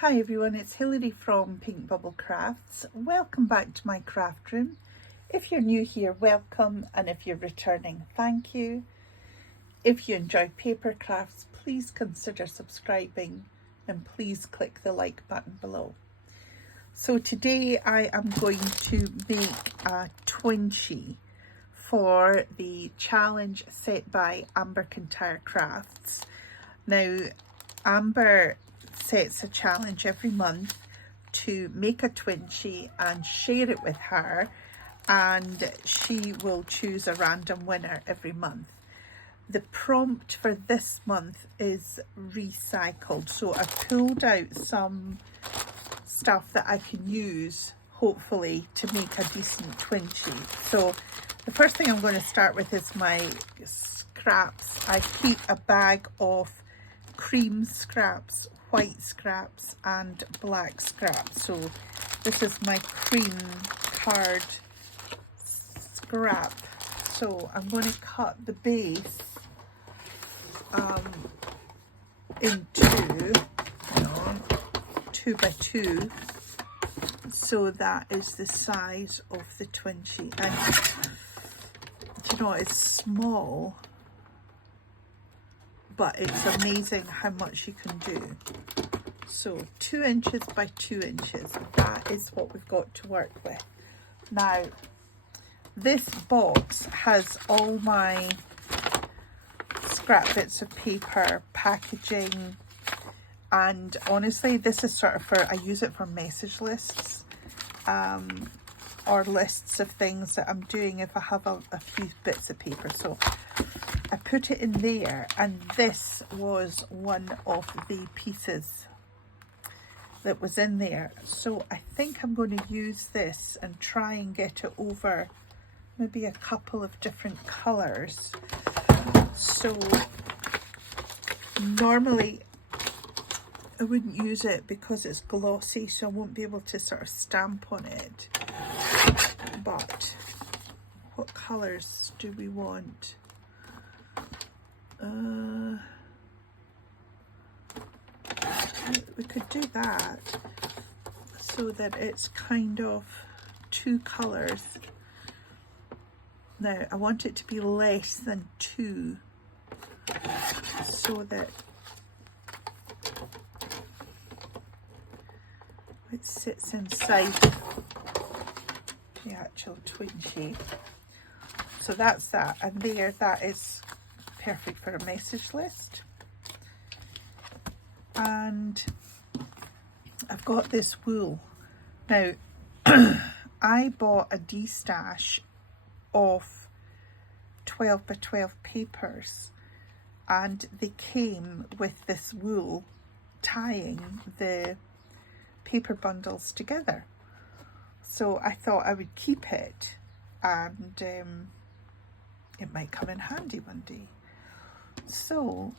Hi everyone, it's Hilary from Pink Bubble Crafts. Welcome back to my craft room. If you're new here, welcome, and if you're returning, thank you. If you enjoy paper crafts, please consider subscribing and please click the like button below. So today I am going to make a Twinchie for the challenge set by Amber Kintyre Crafts. Now, Amber sets a challenge every month to make a Twinchie and share it with her, and she will choose a random winner every month. The prompt for this month is recycled, so I pulled out some stuff that I can use hopefully to make a decent Twinchie. So the first thing I'm going to start with is my scraps. I keep a bag of cream scraps, white scraps and black scraps. So this is my cream card scrap. So I'm going to cut the base in two by two, so that is the size of the Twinchie. And you know, it's small, but it's amazing how much you can do. So 2 inches by 2 inches, that is what we've got to work with. Now, this box has all my scrap bits of paper, packaging, and honestly, this is sort of I use it for message lists, or lists of things that I'm doing if I have a few bits of paper. So I put it in there, and this was one of the pieces that was in there. So I think I'm going to use this and try and get it over maybe a couple of different colours. So normally I wouldn't use it because it's glossy, so I won't be able to sort of stamp on it. But what colours do we want? We could do that so that it's kind of 2 colours. Now I want it to be less than 2, so that it sits inside the actual Twinchie. So that's that, and there, that is perfect for a message list. And I've got this wool. Now I bought a D-stash of 12 by 12 papers, and they came with this wool tying the paper bundles together. So I thought I would keep it, and it might come in handy one day. So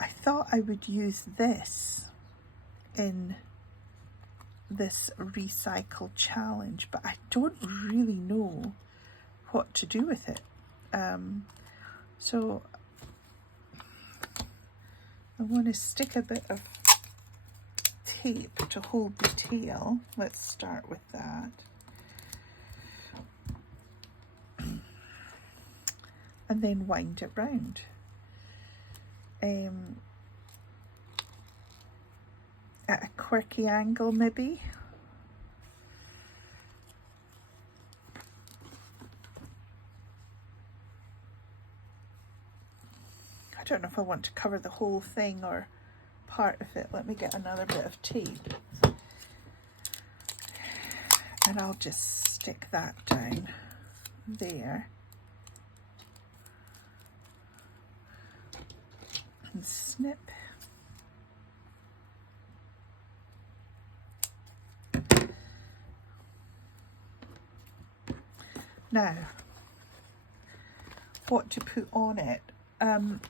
I thought I would use this in this recycle challenge, but I don't really know what to do with it. So I want to stick a bit of tape to hold the tail. Let's start with that. And then wind it round. At a quirky angle maybe. I don't know if I want to cover the whole thing or part of it. Let me get another bit of tape, and I'll just stick that down there and snip. Now, what to put on it? I've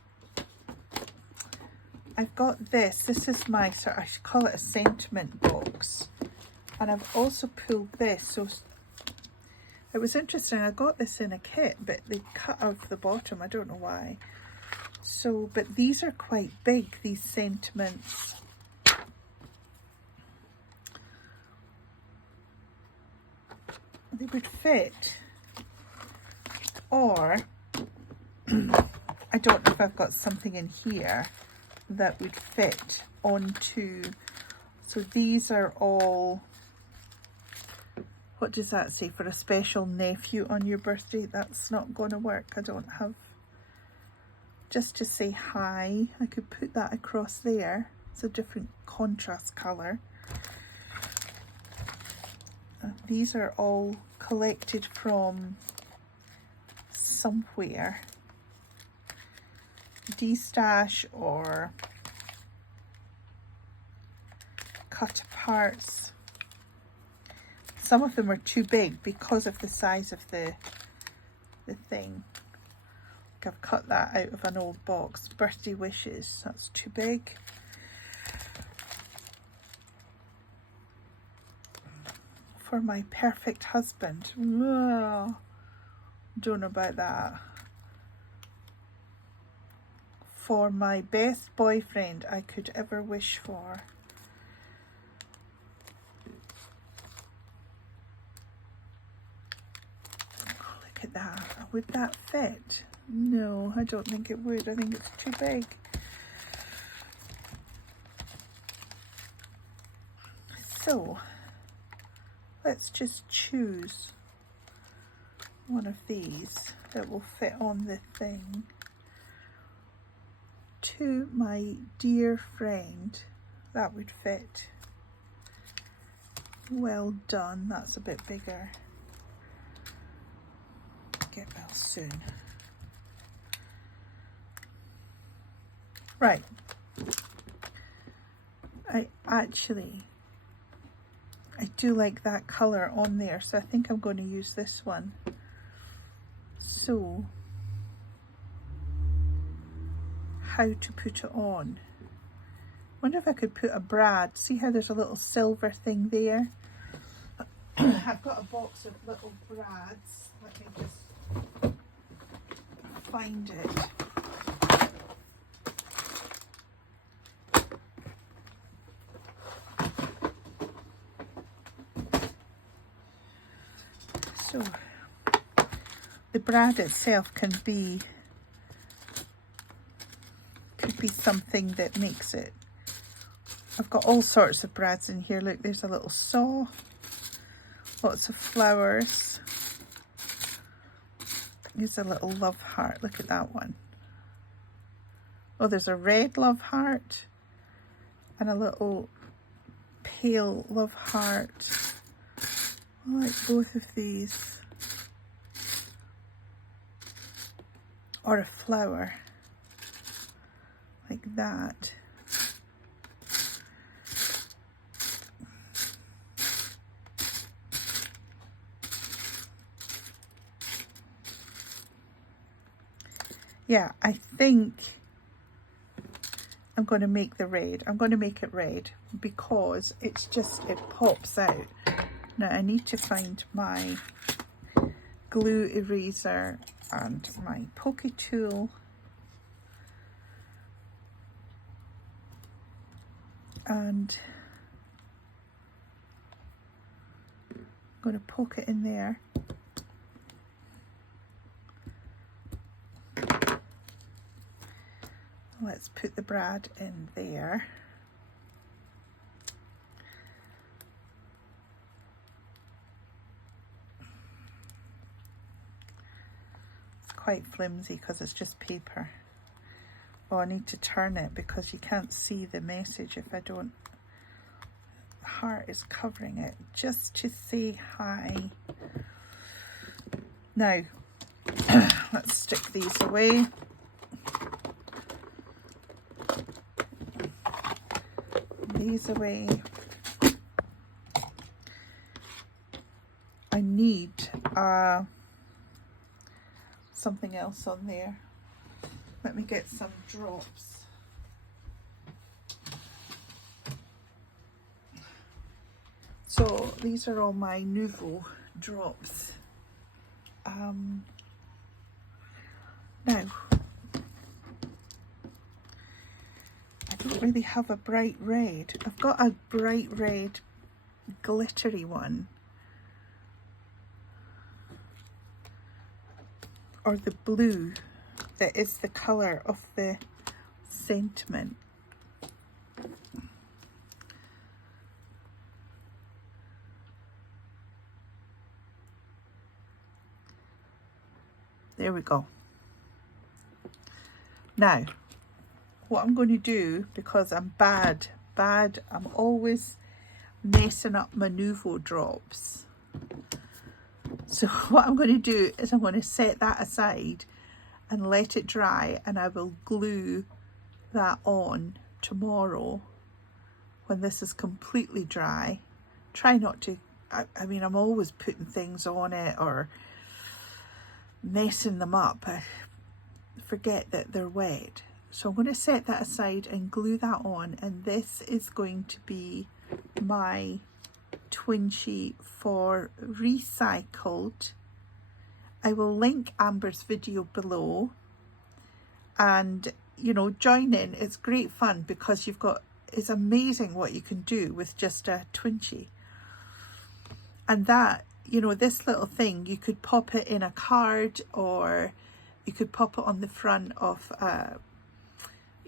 got this is my sort of, I should call it a sentiment box, and I've also pulled this. So it was interesting, I got this in a kit, but they cut off the bottom, I don't know why. So, but these are quite big, these sentiments they would fit, or I don't know if I've got something in here that would fit onto, so these are all, what does that say, for a special nephew on your birthday? That's not going to work. I don't have, just to say hi, I could put that across there. It's a different contrast colour. These are all collected from somewhere, D-stash or cut aparts. Some of them are too big because of the size of the thing. Like I've cut that out of an old box. Birthday wishes, that's too big. For my perfect husband, oh, don't know about that. For my best boyfriend I could ever wish for. Oh, look at that. Would that fit? No, I don't think it would. I think it's too big. So let's just choose one of these that will fit on the thing. To my dear friend, that would fit. Well done, that's a bit bigger. Get well soon. Right, I do like that colour on there, so I think I'm going to use this one. So, how to put it on? Wonder if I could put a brad. See how there's a little silver thing there? I've got a box of little brads. Let me just find it. So the brad itself could be something that makes it. I've got all sorts of brads in here. Look, there's a little saw, lots of flowers. Here's a little love heart. Look at that one. Oh, there's a red love heart and a little pale love heart. I like both of these. Or a flower like that. Yeah, I think I'm going to make the red. I'm going to make it red because it's just, it pops out. Now I need to find my glue eraser and my pokey tool. And I'm going to poke it in there. Let's put the brad in there. It's quite flimsy because it's just paper. Oh, I need to turn it because you can't see the message if I don't. The heart is covering it. Just to say hi. Now, let's stick these away. These away. I need something else on there. Let me get some drops. So these are all my Nouveau drops. Now, I don't really have a bright red. I've got a bright red glittery one. or the blue that is the colour of the sentiment. There we go. Now, what I'm going to do, because I'm bad, I'm always messing up my Nuvo drops. So what I'm going to do is I'm going to set that aside and let it dry, and I will glue that on tomorrow when this is completely dry. Try not to, I mean, I'm always putting things on it or messing them up. I forget that they're wet. So I'm going to set that aside and glue that on, and this is going to be my Twinchie for recycled. I will link Amber's video below, and you know, join in. It's great fun because it's amazing what you can do with just a Twinchie. And that, you know, this little thing, you could pop it in a card, or you could pop it on the front of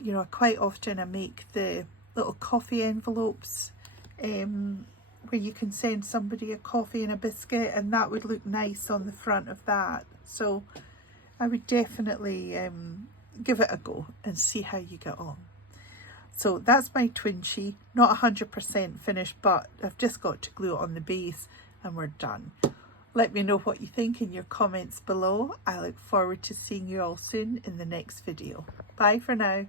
you know, quite often I make the little coffee envelopes where you can send somebody a coffee and a biscuit, and that would look nice on the front of that. So I would definitely give it a go and see how you get on. So that's my Twinchie, not 100% finished, but I've just got to glue it on the base and we're done. Let me know what you think in your comments below. I look forward to seeing you all soon in the next video. Bye for now.